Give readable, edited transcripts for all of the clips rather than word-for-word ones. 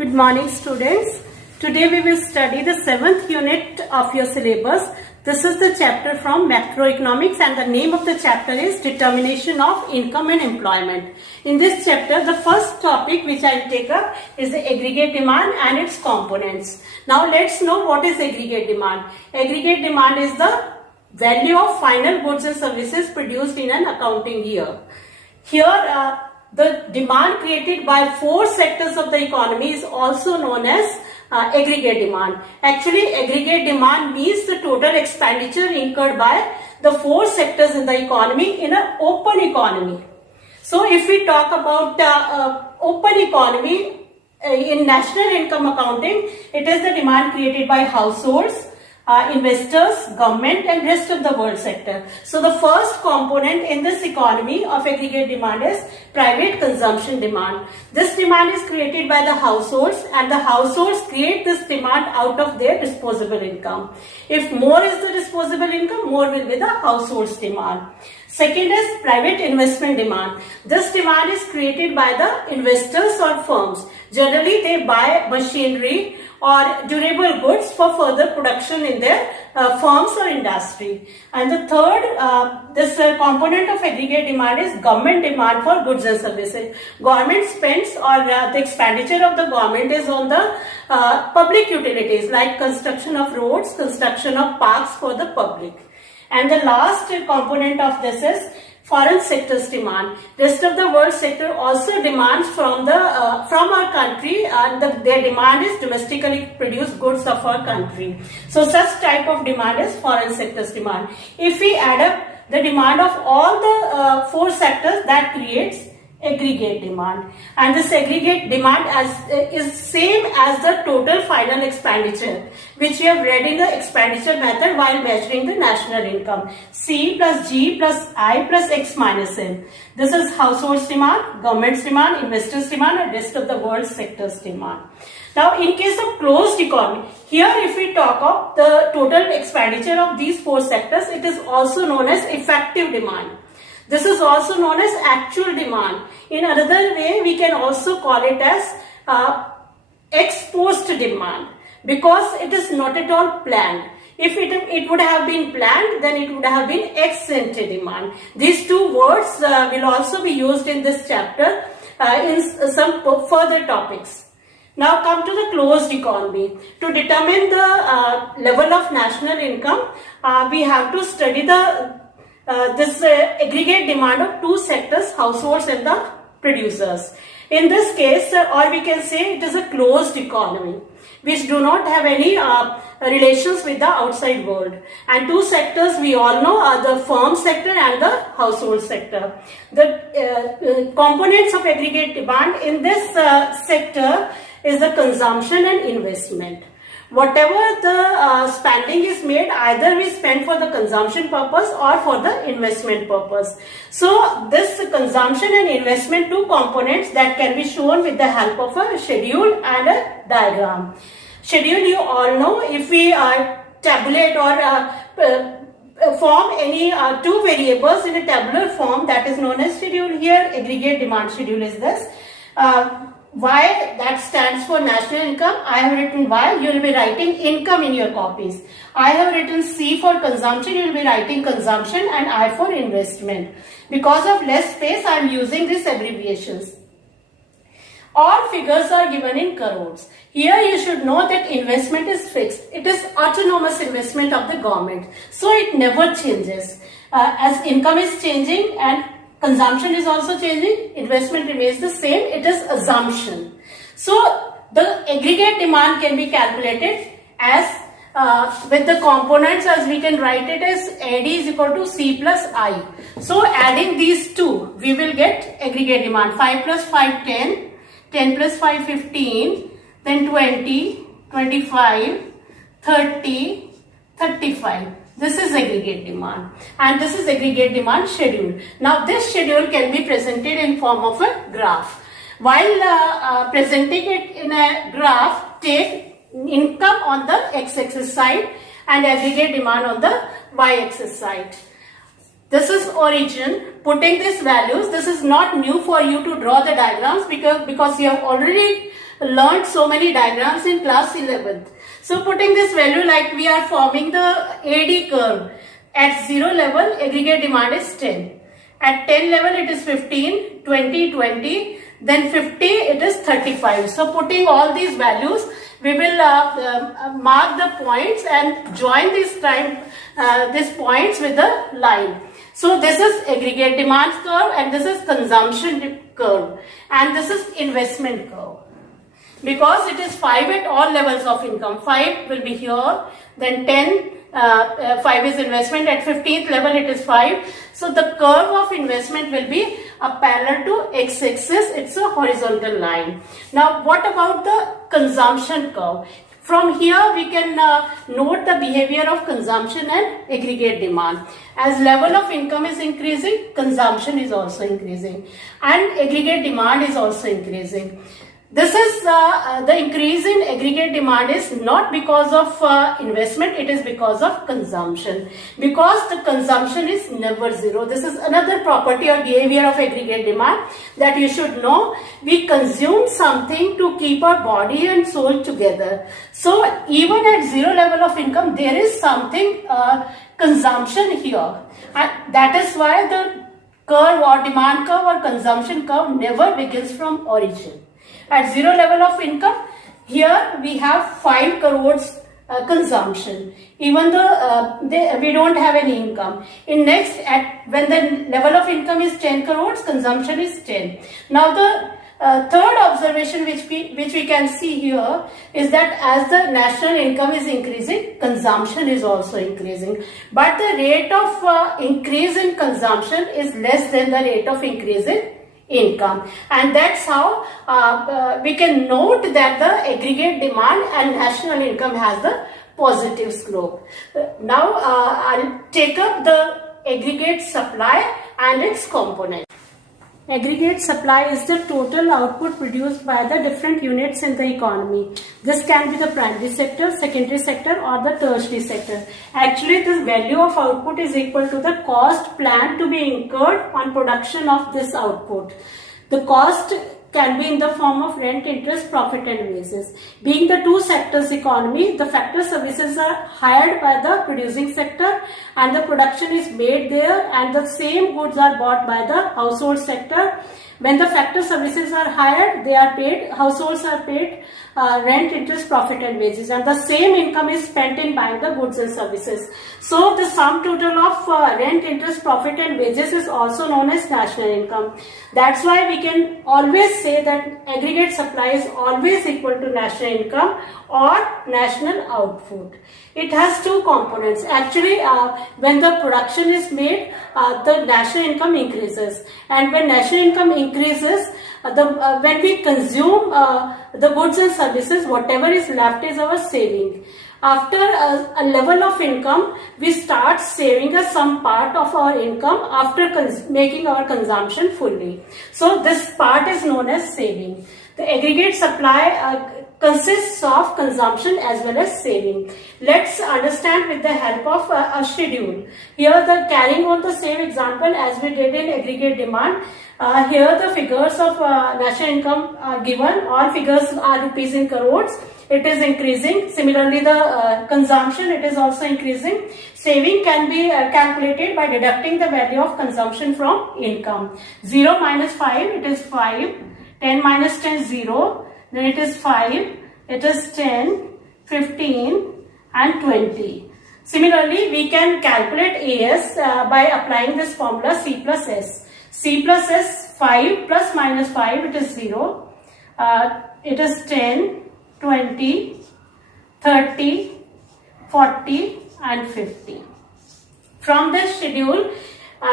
Good morning, students. Today we will study the 7th unit of your syllabus. This is the chapter from macroeconomics and the name of the chapter is determination of income and employment. In this chapter, the first topic which I will take up is the aggregate demand and its components. Now let's know what is aggregate demand. Aggregate demand is the value of final goods and services produced in an accounting year. Here, the demand created by 4 sectors of the economy is also known as aggregate demand. Actually, aggregate demand means the total expenditure incurred by the 4 sectors in the economy in an open economy. So, if we talk about open economy in national income accounting, it is the demand created by households, investors, government and rest of the world sector. So the first component in this economy of aggregate demand is private consumption demand. This demand is created by the households and the households create this demand out of their disposable income. If more is the disposable income, more will be the households demand. Second is private investment demand. This demand is created by the investors or firms. Generally, they buy machinery or durable goods for further production in their firms or industry. And the third, this component of aggregate demand is government demand for goods and services. Government spends or the expenditure of the government is on the public utilities like construction of roads, construction of parks for the public. And the last component of this is foreign sectors demand. Rest of the world sector also demands from our country, and their demand is domestically produced goods of our country. So such type of demand is foreign sectors demand. If we add up the demand of all the 4 sectors, that creates aggregate demand, and this aggregate demand is same as the total final expenditure which you have read in the expenditure method while measuring the national income. C plus G plus I plus X minus N. This is households demand, government's demand, investors demand and rest of the world sectors demand. Now in case of closed economy, here if we talk of the total expenditure of these 4 sectors, it is also known as effective demand. This is also known as actual demand. In another way, we can also call it as ex post demand because it is not at all planned. If it would have been planned, then it would have been ex ante demand. These 2 words will also be used in this chapter in some further topics. Now come to the closed economy. To determine the level of national income, we have to study this aggregate demand of 2 sectors, households and the producers. In this case, or we can say it is a closed economy which do not have any relations with the outside world. And 2 sectors we all know are the firm sector and the household sector. The components of aggregate demand in this sector is the consumption and investment. Whatever the spending is made, either we spend for the consumption purpose or for the investment purpose. So this consumption and investment 2 components that can be shown with the help of a schedule and a diagram. Schedule you all know, if we tabulate or form any 2 variables in a tabular form, that is known as schedule. Here aggregate demand schedule is this. Y, that stands for national income. I have written Y, you will be writing income in your copies. I have written C for consumption, you will be writing consumption, and I for investment. Because of less space, I am using these abbreviations. All figures are given in crores. Here you should know that investment is fixed. It is autonomous investment of the government. So it never changes. As income is changing and consumption is also changing, investment remains the same, it is assumption. So the aggregate demand can be calculated as with the components, as we can write it as AD is equal to C plus I. So adding these 2, we will get aggregate demand. 5 plus 5, 10, 10 plus 5, 15, then 20, 25, 30, 35. This is aggregate demand and this is aggregate demand schedule. Now this schedule can be presented in form of a graph. While presenting it in a graph, take income on the x-axis side and aggregate demand on the y-axis side. This is origin. Putting these values, this is not new for you to draw the diagrams because you have already learned so many diagrams in class 11th. So putting this value, like we are forming the AD curve. At 0 level, aggregate demand is 10. At 10 level, it is 15, 20, 20. Then 50, it is 35. So putting all these values, we will mark the points and join these points with the line. So this is aggregate demand curve, and this is consumption curve, and this is investment curve. Because it is 5 at all levels of income. 5 will be here, then 10, 5 is investment, at 15th level it is 5. So the curve of investment will be parallel to x-axis, it's a horizontal line. Now what about the consumption curve? From here we can note the behavior of consumption and aggregate demand. As level of income is increasing, consumption is also increasing, and aggregate demand is also increasing. This is the increase in aggregate demand is not because of investment, it is because of consumption. Because the consumption is never zero. This is another property or behavior of aggregate demand that you should know. We consume something to keep our body and soul together. So even at 0 level of income, there is something consumption here. And that is why the curve or demand curve or consumption curve never begins from origin. At 0 level of income, here we have 5 crores consumption, even though we don't have any income. In next, when the level of income is 10 crores, consumption is 10. Now the third observation which we can see here is that as the national income is increasing, consumption is also increasing. But the rate of increase in consumption is less than the rate of increase in income, and that's how we can note that the aggregate demand and national income has the positive slope. Now I'll take up the aggregate supply and its components. Aggregate supply is the total output produced by the different units in the economy. This can be the primary sector, secondary sector, or the tertiary sector. Actually, this value of output is equal to the cost planned to be incurred on production of this output. The cost can be in the form of rent, interest, profit and wages. Being the two sectors economy, the factor services are hired by the producing sector and the production is made there, and the same goods are bought by the household sector. When the factor services are hired, they are paid, households are paid rent, interest, profit and wages, and the same income is spent in buying the goods and services. So the sum total of rent, interest, profit and wages is also known as national income. That's why we can always say that aggregate supply is always equal to national income or national output. It has two components. Actually, when the production is made, the national income increases, and when national income increases, when we consume the goods and services, whatever is left is our saving. After a level of income, we start saving some part of our income after making our consumption fully. So this part is known as saving. The aggregate supply consists of consumption as well as saving. Let's understand with the help of a schedule. Here the carrying on the same example as we did in aggregate demand. Here the figures of national income are given. All figures are rupees in crores. It is increasing. Similarly, the consumption, it is also increasing. Saving can be calculated by deducting the value of consumption from income. 0 minus 5, it is 5. 10 minus 10, 0. Then it is 5. It is 10, 15 and 20. Similarly, we can calculate AS by applying this formula C plus S. C plus S, 5 plus minus 5, it is 0. It is 10, 20, 30, 40 and 50. From this schedule,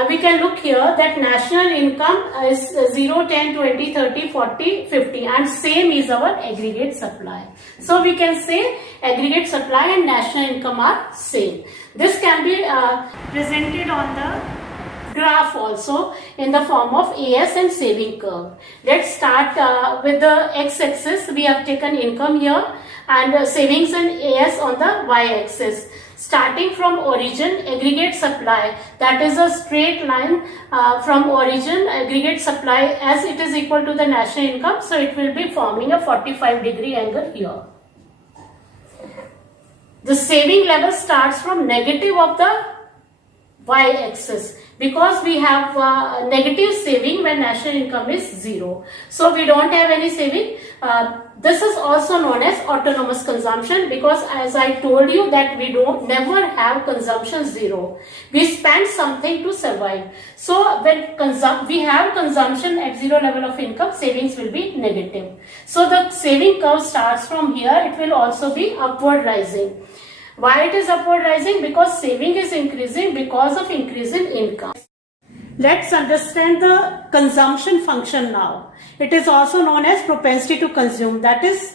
we can look here that national income is 0, 10, 20, 30, 40, 50 and same is our aggregate supply. So we can say aggregate supply and national income are same. This can be presented on the graph also in the form of AS and saving curve. Let's start with the x-axis. We have taken income here and savings and AS on the y-axis. starting from origin, aggregate supply, that is a straight line from origin, aggregate supply, as it is equal to the national income, so it will be forming a 45-degree angle here. The saving level starts from negative of the y-axis, because we have negative saving when national income is 0. So we don't have any saving. This is also known as autonomous consumption, because as I told you that we never have consumption 0. We spend something to survive. So when we have consumption at 0 level of income, savings will be negative. So the saving curve starts from here. It will also be upward rising. Why it is upward rising? Because saving is increasing because of increase in income. Let's understand the consumption function now. It is also known as propensity to consume, that is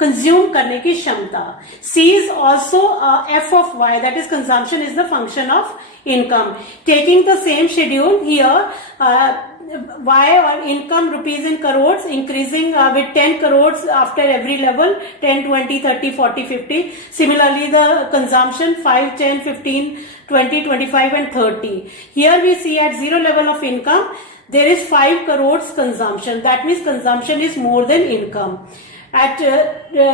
consume करने की क्षमता. C is also f of y, that is consumption is the function of income. Taking the same schedule here, y or income rupees in crores, increasing with 10 crores after every level, 10, 20, 30, 40, 50. Similarly, the consumption 5, 10, 15, 20, 25 and 30. Here we see at 0 level of income, there is 5 crores consumption. That means consumption is more than income. At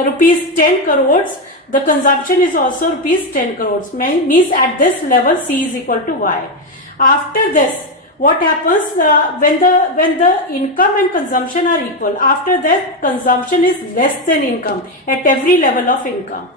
rupees 10 crores, the consumption is also rupees 10 crores. Means at this level, C is equal to Y. After this, what happens when the income and consumption are equal? After that, consumption is less than income at every level of income.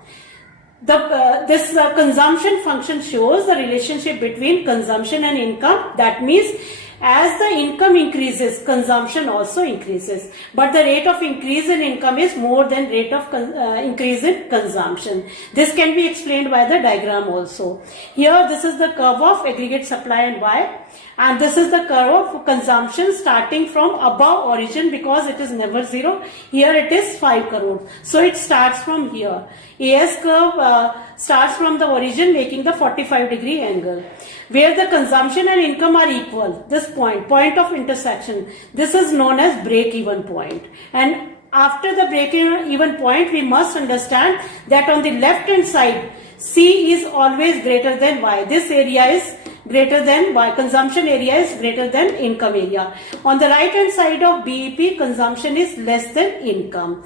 This consumption function shows the relationship between consumption and income. That means as the income increases, consumption also increases. But the rate of increase in income is more than rate of increase in consumption. This can be explained by the diagram also. Here, this is the curve of aggregate supply and Y. And this is the curve of consumption starting from above origin, because it is never 0. Here it is 5 crore. So it starts from here. AS curve starts from the origin, making the 45-degree angle. Where the consumption and income are equal, this point of intersection, this is known as break-even point. And after the break-even point, we must understand that on the left-hand side, C is always greater than Y. This area is greater than Y. Consumption area is greater than income area. On the right hand side of BEP, consumption is less than income.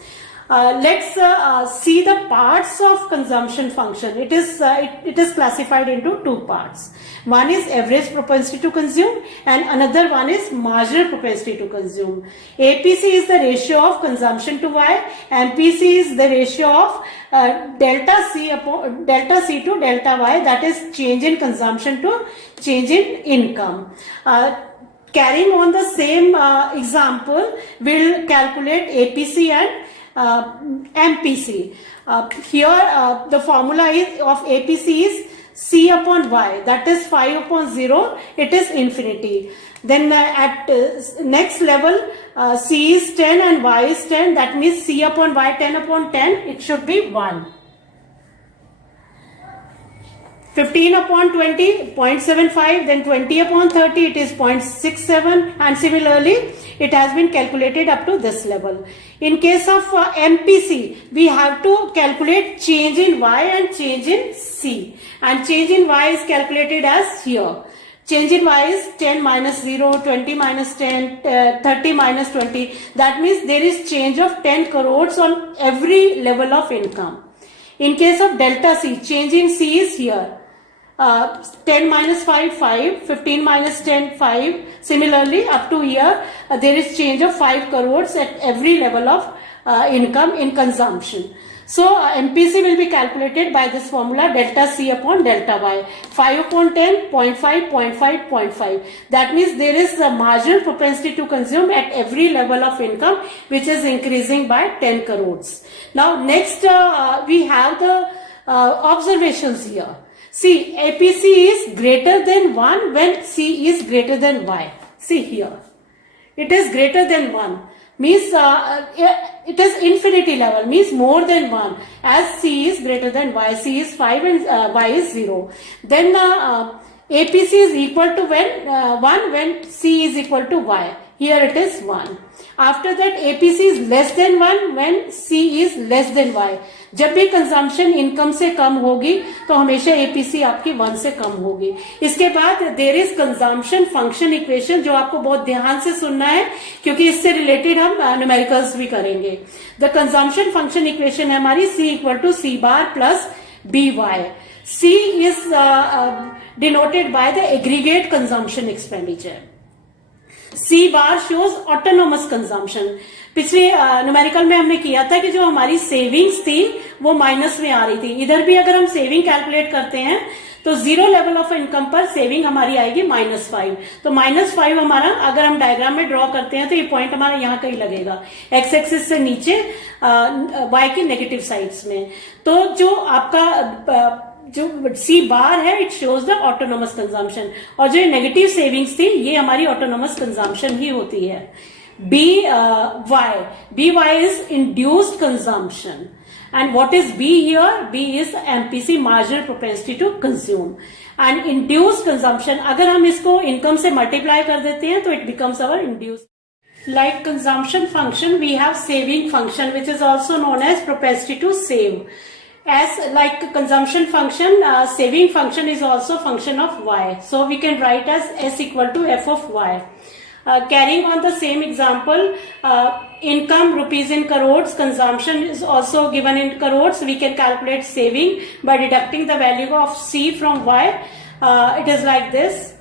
Let's see the parts of consumption function. It is classified into 2 parts. One is average propensity to consume and another one is marginal propensity to consume. APC is the ratio of consumption to Y. MPC is the ratio of delta C to delta Y, that is change in consumption to change in income. Carrying on the same example, we'll calculate APC and MPC. Here the formula of APC is C upon Y, that is 5 upon 0, it is infinity. Then at next level, C is 10 and Y is 10, that means C upon Y 10 upon 10, it should be 1. 15 upon 20, 0.75, then 20 upon 30, it is 0.67, and similarly, it has been calculated up to this level. In case of MPC, we have to calculate change in Y and change in C. And change in Y is calculated as here. Change in Y is 10 minus 0, 20 minus 10, 30 minus 20. That means there is change of 10 crores on every level of income. In case of delta C, change in C is here. 10 minus 5, 5, 15 minus 10, 5. Similarly, up to here, there is change of 5 crores at every level of income in consumption. So, MPC will be calculated by this formula, delta C upon delta Y. 5 upon 10, 0.5, 0.5, 0.5. That means there is a marginal propensity to consume at every level of income, which is increasing by 10 crores. Now, next we have the observations here. See, APC is greater than 1 when C is greater than Y. See here. It is greater than 1. Means it is infinity level. Means more than 1. As C is greater than Y. C is 5 and Y is 0. Then APC is equal to 1 when C is equal to Y. Here it is 1. After that, APC is less than 1 when C is less than Y. जब भी consumption income से कम होगी तो हमेशा APC आपकी 1 से कम होगी. इसके बाद there is consumption function equation, जो आपको बहुत ध्यान से सुनना है क्योंकि इससे रिलेटेड हम न्यूमेरिकल्स भी करेंगे. द कंजम्पशन फंक्शन इक्वेशन है हमारी C equal to C bar plus BY. C is denoted by the aggregate consumption expenditure. C bar shows autonomous consumption. पिछले न्यूमेरिकल में हमने किया था कि जो हमारी सेविंग्स थी वो माइनस में आ रही थी. इधर भी अगर हम सेविंग कैलकुलेट करते हैं तो जीरो लेवल ऑफ इनकम पर सेविंग हमारी आएगी -5. तो -5 हमारा अगर हम डायग्राम में ड्रॉ करते हैं तो ये पॉइंट हमारा यहाँ कहीं लगेगा, एक्स एक्सिस से नीचे वाई की नेगेटिव साइड्स में. तो जो आपका जो सी बार है it shows the autonomous consumption, और जो नेगेटिव सेविंग्स थी ये हमारी ऑटोनोमस कंजम्पशन ही होती है. BY is induced consumption. And what is B here? B is MPC, marginal propensity to consume. And induced consumption, अगर हम इसको income से multiply कर देते हैं तो it becomes our induced. Like consumption function, we have saving function, which is also known as propensity to save. As like consumption function, saving function is also function of y. So we can write as S equal to f of y. Carrying on the same example, income rupees in crores, consumption is also given in crores. We can calculate saving by deducting the value of C from y. It is like this.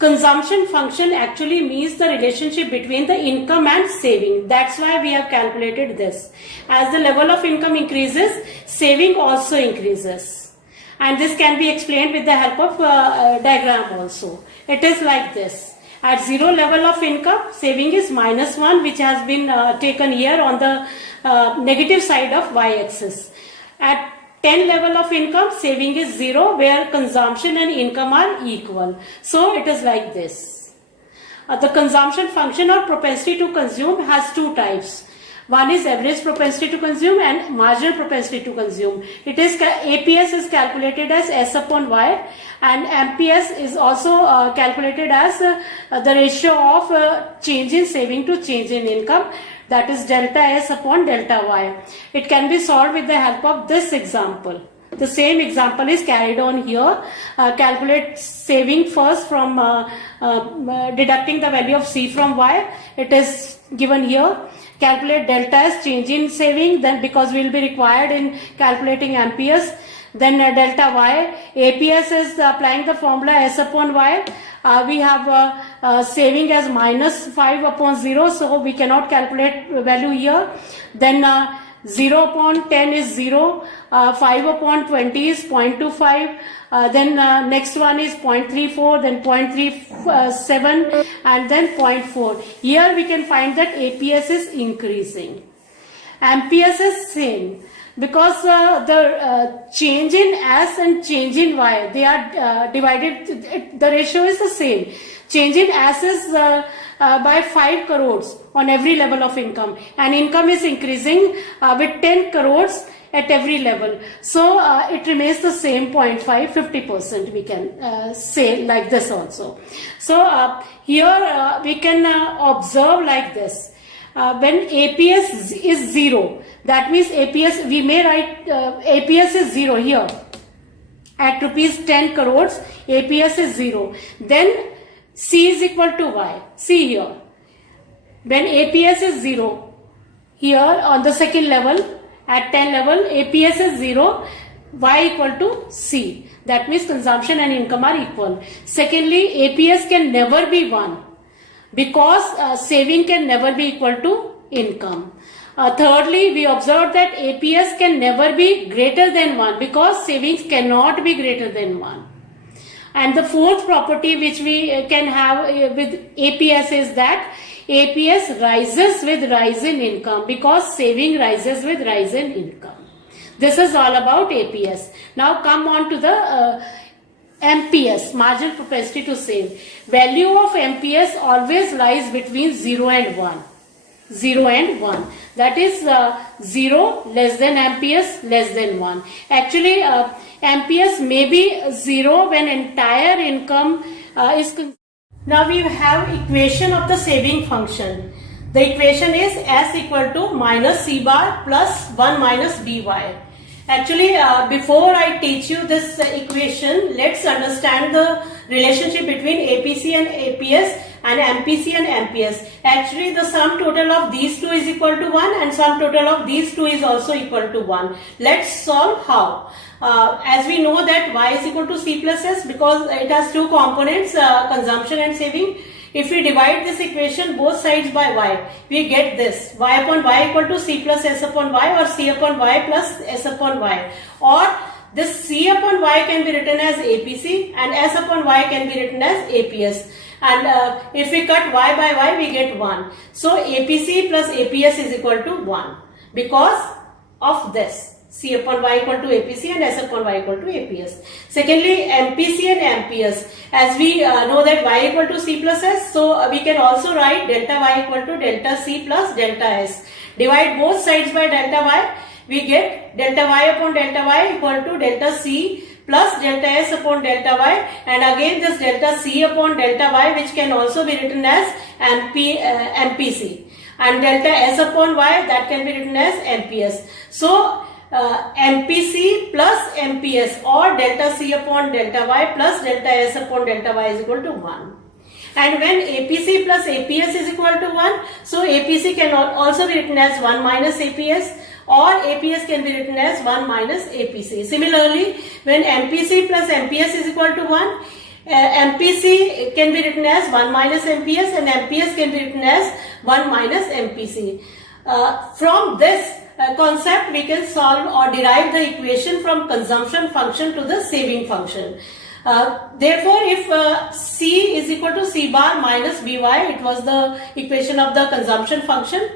Consumption function actually means the relationship between the income and saving. That's why we have calculated this. As the level of income increases, saving also increases. And this can be explained with the help of diagram also. It is like this. At zero level of income, saving is -1, which has been taken here on the negative side of y-axis. At 10 level of income, saving is 0, where consumption and income are equal. So it is like this. The consumption function or propensity to consume has two types. One is average propensity to consume and marginal propensity to consume. It is APS is calculated as S upon Y, and MPS is also calculated as the ratio of change in saving to change in income, that is delta S upon delta Y. It can be solved with the help of this example. The same example is carried on here. Calculate saving first from deducting the value of C from Y. It is given here. Calculate delta as change in saving, then because we will be required in calculating MPS. Then delta Y. APS is applying the formula S upon Y. We have saving as -5 upon 0, so we cannot calculate value here. Then 0 upon 10 is 0, 5 upon 20 is 0.25, then next one is 0.34, then 0.37, and then 0.4. Here we can find that APS is increasing. MPS is same, because the change in S and change in Y, they are divided, the ratio is the same. Change in S is by 5 crores on every level of income, and income is increasing with 10 crores at every level. So it remains the same 0.5, 50% we can say like this also. So here we can observe like this. When APS is 0, that means APS, we may write APS is 0 here. At rupees 10 crores, APS is 0. Then C is equal to Y. See here. When APS is 0, here on the second level, at 10 level, APS is 0, Y equal to C. That means consumption and income are equal. Secondly, APS can never be 1, because saving can never be equal to income. Thirdly, we observed that APS can never be greater than 1, because savings cannot be greater than 1. And the fourth property which we can have with APS is that APS rises with rise in income, because saving rises with rise in income. This is all about APS. Now come on to the MPS, marginal propensity to save. Value of MPS always lies between 0 and 1. 0 and 1. That is 0 less than MPS less than 1. Actually, MPS may be 0 when entire income is. Now we have equation of the saving function. The equation is S equal to minus C bar plus 1 minus BY. Actually, before I teach you this equation, let's understand the relationship between APC and APS and MPC and MPS. Actually, the sum total of these two is equal to 1 and sum total of these two is also equal to 1. Let's solve how. As we know that Y is equal to C plus S because it has two components, consumption and saving. If we divide this equation both sides by Y, we get this Y upon Y equal to C plus S upon Y or C upon Y plus S upon Y. Or this C upon Y can be written as APC and S upon Y can be written as APS. And if we cut Y by Y, we get 1. So APC plus APS is equal to 1 because of this. C upon Y equal to APC and S upon Y equal to APS. Secondly, MPC and MPS. As we know that Y equal to C plus S, so we can also write delta Y equal to delta C plus delta S. Divide both sides by delta Y, we get delta Y upon delta Y equal to delta C plus delta S upon delta Y, and again this delta C upon delta Y, which can also be written as MPC, and delta S upon Y, that can be written as MPS. So MPC plus MPS or delta C upon delta Y plus delta S upon delta Y is equal to 1. And when APC plus APS is equal to 1, so APC can also be written as 1 minus APS or APS can be written as 1 minus APC. Similarly, when MPC plus MPS is equal to 1, MPC can be written as 1 minus MPS and MPS can be written as 1 minus MPC. From this concept, we can solve or derive the equation from consumption function to the saving function. Therefore, if C is equal to C bar minus BY, it was the equation of the consumption function.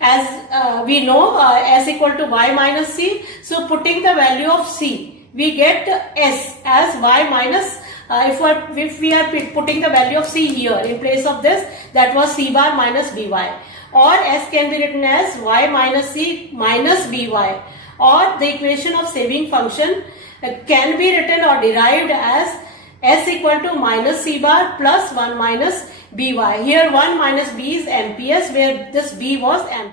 As we know, S equal to Y minus C. So, putting the value of C, we get S as Y minus. If we are putting the value of C here in place of this, that was C bar minus BY. Or S can be written as Y minus C minus BY, or the equation of saving function can be written or derived as S equal to minus C bar plus 1 minus BY. Here 1 minus B is MPS, where this B was MP.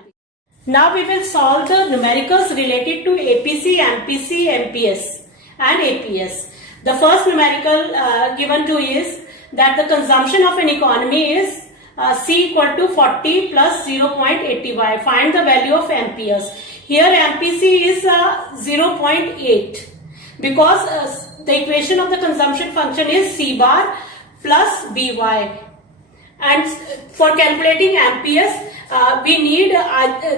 Now we will solve the numericals related to APC, MPC, MPS and APS. The first numerical given to is that the consumption of an economy is C equal to 40 plus 0.80Y. Find the value of MPS. Here MPC is 0.8 because the equation of the consumption function is C bar plus BY. And for calculating MPS, we need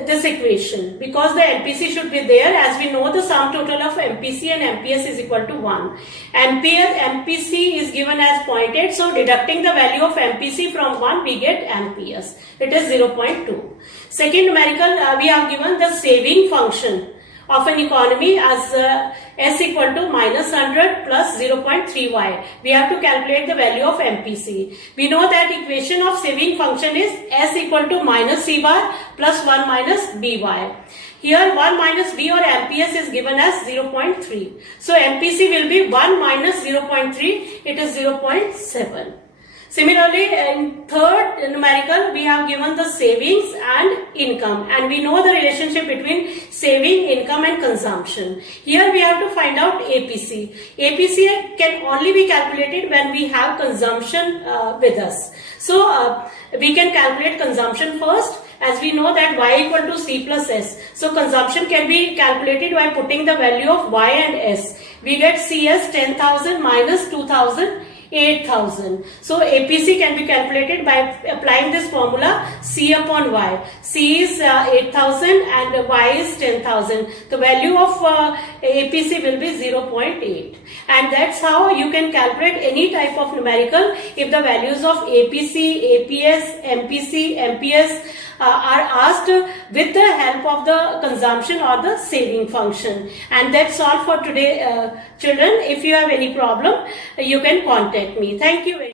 this equation because the MPC should be there. As we know, the sum total of MPC and MPS is equal to 1. MPC is given as 0.8, so deducting the value of MPC from 1, we get MPS. It is 0.2. Second numerical, we have given the saving function of an economy as S equal to minus 100 plus 0.3Y. We have to calculate the value of MPC. We know that equation of saving function is S equal to minus C bar plus 1 minus BY. Here 1 minus B or MPS is given as 0.3. So MPC will be 1 minus 0.3. It is 0.7. Similarly, in third numerical, we have given the savings and income, and we know the relationship between saving, income and consumption. Here we have to find out APC. APC can only be calculated when we have consumption with us. So we can calculate consumption first, as we know that Y equal to C plus S. So consumption can be calculated by putting the value of Y and S. We get C as 10,000 minus 2,000. 8,000. So APC can be calculated by applying this formula C upon Y. C is 8,000 and Y is 10,000. The value of APC will be 0.8. And that's how you can calculate any type of numerical if the values of APC, APS, MPC, MPS are asked with the help of the consumption or the saving function. And that's all for today, children. If you have any problem, you can contact me. Thank you very much.